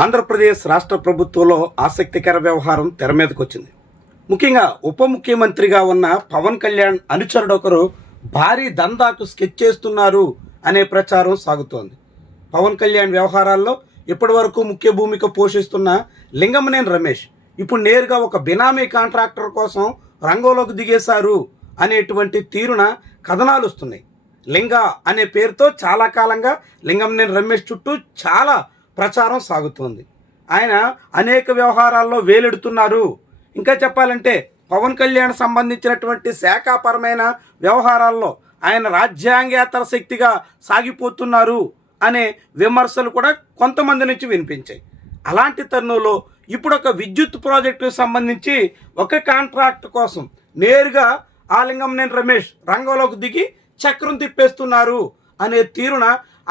ఆంధ్రప్రదేశ్ రాష్ట్ర ప్రభుత్వంలో ఆసక్తికర వ్యవహారం తెర మీదకి వచ్చింది. ముఖ్యంగా ఉప ముఖ్యమంత్రిగా ఉన్న పవన్ కళ్యాణ్ అనుచరుడు ఒకరు భారీ దందాకు స్కెచ్ చేస్తున్నారు అనే ప్రచారం సాగుతోంది. పవన్ కళ్యాణ్ వ్యవహారాల్లో ఇప్పటి వరకు ముఖ్య భూమిక పోషిస్తున్న లింగమనేని రమేష్ ఇప్పుడు నేరుగా ఒక బినామీ కాంట్రాక్టర్ కోసం రంగంలోకి దిగేశారు అనేటువంటి తీరున కథనాలు వస్తున్నాయి. లింగ అనే పేరుతో చాలా కాలంగా లింగమనేని రమేష్ చుట్టూ చాలా ప్రచారం సాగుతోంది. ఆయన అనేక వ్యవహారాల్లో వేలెడుతున్నారు. ఇంకా చెప్పాలంటే పవన్ కళ్యాణ్ సంబంధించినటువంటి శాఖాపరమైన వ్యవహారాల్లో ఆయన రాజ్యాంగేతర శక్తిగా సాగిపోతున్నారు అనే విమర్శలు కూడా కొంతమంది నుంచి వినిపించాయి. అలాంటి తరుణంలో ఇప్పుడు ఒక విద్యుత్ ప్రాజెక్టుకు సంబంధించి ఒక కాంట్రాక్ట్ కోసం నేరుగా ఆ లింగమనేని రమేష్ రంగంలోకి దిగి చక్రం తిప్పేస్తున్నారు అనే తీరున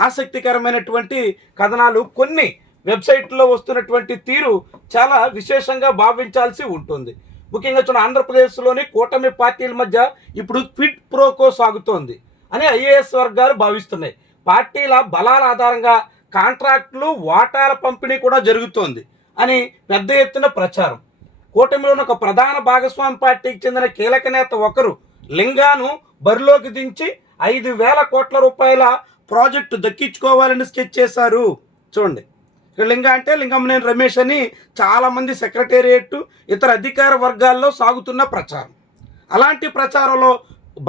ఆసక్తికరమైనటువంటి కథనాలు కొన్ని వెబ్సైట్లో వస్తున్నటువంటి తీరు చాలా విశేషంగా భావించాల్సి ఉంటుంది. ముఖ్యంగా చూడండి, ఆంధ్రప్రదేశ్లోని కూటమి పార్టీల మధ్య ఇప్పుడు క్విడ్ ప్రోకో సాగుతోంది అని ఐఏఎస్ వర్గాలు భావిస్తున్నాయి. పార్టీల బలాల ఆధారంగా కాంట్రాక్టులు వాటాల పంపిణీ కూడా జరుగుతోంది అని పెద్ద ఎత్తున ప్రచారం. కూటమిలోని ఒక ప్రధాన భాగస్వామి పార్టీకి చెందిన కీలక నేత ఒకరు లింగాను బరిలోకి దించి 5,000 కోట్ల రూపాయల ప్రాజెక్టు దక్కించుకోవాలని స్కెచ్ చేశారు. చూడండి, లింగ అంటే లింగమనేని రమేష్ అని చాలామంది సెక్రటేరియట్ ఇతర అధికార వర్గాల్లో సాగుతున్న ప్రచారం. అలాంటి ప్రచారంలో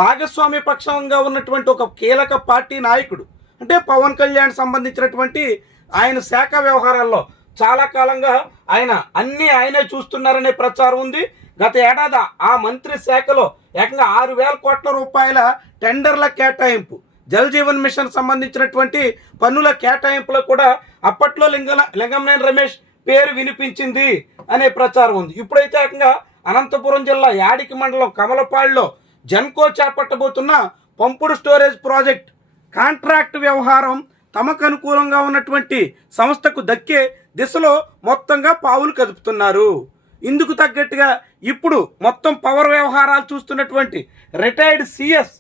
భాగస్వామి పక్షంగా ఉన్నటువంటి ఒక కీలక పార్టీ నాయకుడు అంటే పవన్ కళ్యాణ్ సంబంధించినటువంటి ఆయన శాఖ వ్యవహారాల్లో చాలా కాలంగా ఆయనే చూస్తున్నారనే ప్రచారం ఉంది. గత ఏడాది ఆ మంత్రి శాఖలో ఏకంగా 6,000 కోట్ల రూపాయల టెండర్ల కేటాయింపు, జల్ జీవన్ మిషన్ సంబంధించినటువంటి పన్నుల కేటాయింపులో కూడా అప్పట్లో లింగమనేని రమేష్ పేరు వినిపించింది అనే ప్రచారం ఉంది. ఇప్పుడైతే ఏకంగా అనంతపురం జిల్లా యాడికి మండలం కమలపాడులో జెన్కో చేపట్టబోతున్న పంపుడు స్టోరేజ్ ప్రాజెక్ట్ కాంట్రాక్ట్ వ్యవహారం తమకు అనుకూలంగా ఉన్నటువంటి సంస్థకు దక్కే దిశలో మొత్తంగా పావులు కదుపుతున్నారు. ఇందుకు తగ్గట్టుగా ఇప్పుడు మొత్తం పవర్ వ్యవహారాలు చూస్తున్నటువంటి రిటైర్డ్ సిఎస్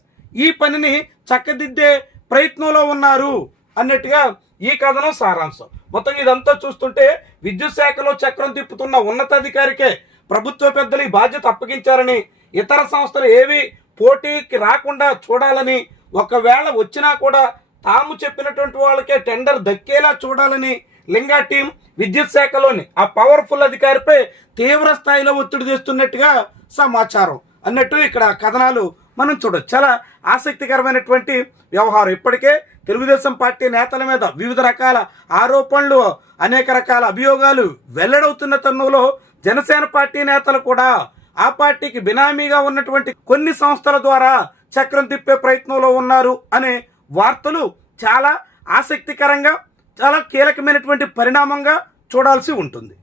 ఈ పనిని చక్కదిద్దే ప్రయత్నంలో ఉన్నారు అన్నట్టుగా ఈ కథనం సారాంశం. మొత్తం ఇదంతా చూస్తుంటే విద్యుత్ శాఖలో చక్రం తిప్పుతున్న ఉన్నతాధికారికే ప్రభుత్వ పెద్దలు ఈ బాధ్యత అప్పగించారని, ఇతర సంస్థలు ఏవి పోటీకి రాకుండా చూడాలని, ఒకవేళ వచ్చినా కూడా తాము చెప్పినటువంటి వాళ్ళకే టెండర్ దక్కేలా చూడాలని లింగా టీం విద్యుత్ శాఖలోని ఆ పవర్ఫుల్ అధికారిపై తీవ్ర స్థాయిలో ఒత్తిడి చేస్తున్నట్టుగా సమాచారం అన్నట్టు ఇక్కడ కథనాలు మనం చూడొచ్చు. చాలా ఆసక్తికరమైనటువంటి వ్యవహారం. ఇప్పటికే తెలుగుదేశం పార్టీ నేతల మీద వివిధ రకాల ఆరోపణలు, అనేక రకాల అభియోగాలు వెల్లడవుతున్న తరుణంలో జనసేన పార్టీ నేతలు కూడా ఆ పార్టీకి బినామీగా ఉన్నటువంటి కొన్ని సంస్థల ద్వారా చక్రం తిప్పే ప్రయత్నంలో ఉన్నారు అనే వార్తలు చాలా ఆసక్తికరంగా, చాలా కీలకమైనటువంటి పరిణామంగా చూడాల్సి ఉంటుంది.